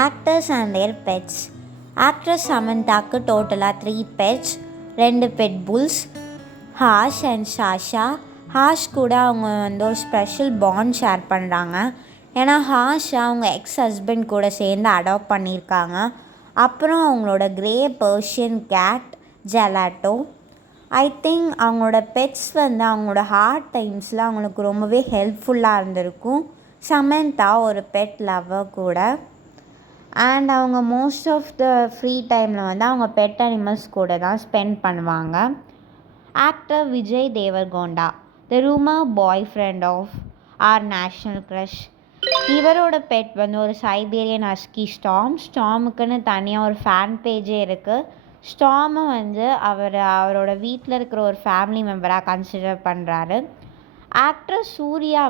Actors and their pets. Actress Samanthaக்கு டோட்டலாக 3 pets, 2 pet bulls, Hash and Sasha. Hash கூட அவங்க ஒரு ஸ்பெஷல் பாண்ட் ஷேர் பண்ணுறாங்க. ஏன்னா ஹாஷ் அவங்க எக்ஸ் ஹஸ்பண்ட் கூட சேர்ந்து அடாப்ட் பண்ணியிருக்காங்க. அப்புறம் அவங்களோட grey Persian cat Gelato. I think அவங்களோட பெட்ஸ் அவங்களோட ஹார்ட் டைம்ஸில் அவங்களுக்கு ரொம்பவே ஹெல்ப்ஃபுல்லாக இருந்திருக்கும். சமந்தா ஒரு பெட் லவ்வர் கூட. அண்ட் அவங்க மோஸ்ட் ஆஃப் த ஃப்ரீ டைமில் அவங்க பெட் அனிமல்ஸ் கூட தான் ஸ்பெண்ட் பண்ணுவாங்க. Actor Vijay Deverakonda, the rumour boyfriend of our national crush. இவரோட பெட் ஒரு சைபீரியன் ஹஸ்கி ஸ்டாமுக்குன்னு தனியாக ஒரு ஃபேன் பேஜே இருக்குது. ஸ்டாமை அவரோட வீட்டில் இருக்கிற ஒரு ஃபேமிலி மெம்பராக கன்சிடர் பண்ணுறாரு. ஆக்டர் சூர்யா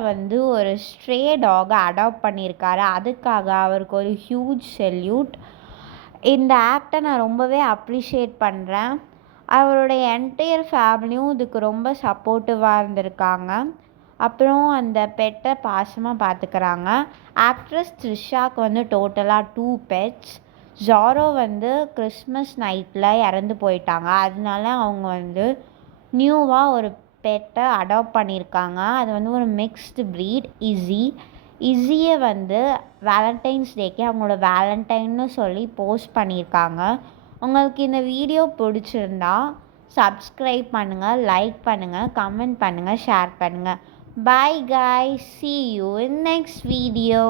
ஒரு ஸ்ட்ரே டாகை அடாப்ட் பண்ணியிருக்காரு. அதுக்காக அவருக்கு ஒரு ஹியூஜ் செல்யூட். இந்த ஆக்டை நான் ரொம்பவே அப்ரிஷியேட் பண்ணுறேன். அவருடைய என்டையர் ஃபேமிலியும் இதுக்கு ரொம்ப சப்போர்ட்டிவாக இருந்திருக்காங்க. அப்புறம் அந்த பெட்டை பாசமாக பார்த்துக்கிறாங்க. ஆக்ட்ரஸ் த்ரிஷாவுக்கு டோட்டலாக 2 pets. ஜாரோ கிறிஸ்மஸ் நைட்டில் இறந்து போயிட்டாங்க. அதனால அவங்க நியூவாக ஒரு பெட்டை அடாப்ட் பண்ணியிருக்காங்க. அது ஒரு மிக்ஸ்டு ப்ரீட் இஸியை வேலண்டைன்ஸ் டேக்கு அவங்களோட வேலண்டைன்னு சொல்லி போஸ்ட் பண்ணியிருக்காங்க. உங்களுக்கு இந்த வீடியோ பிடிச்சிருந்தா சப்ஸ்கிரைப் பண்ணுங்கள், லைக் பண்ணுங்கள், கமெண்ட் பண்ணுங்கள், ஷேர் பண்ணுங்கள். Bye guys, see you in next video.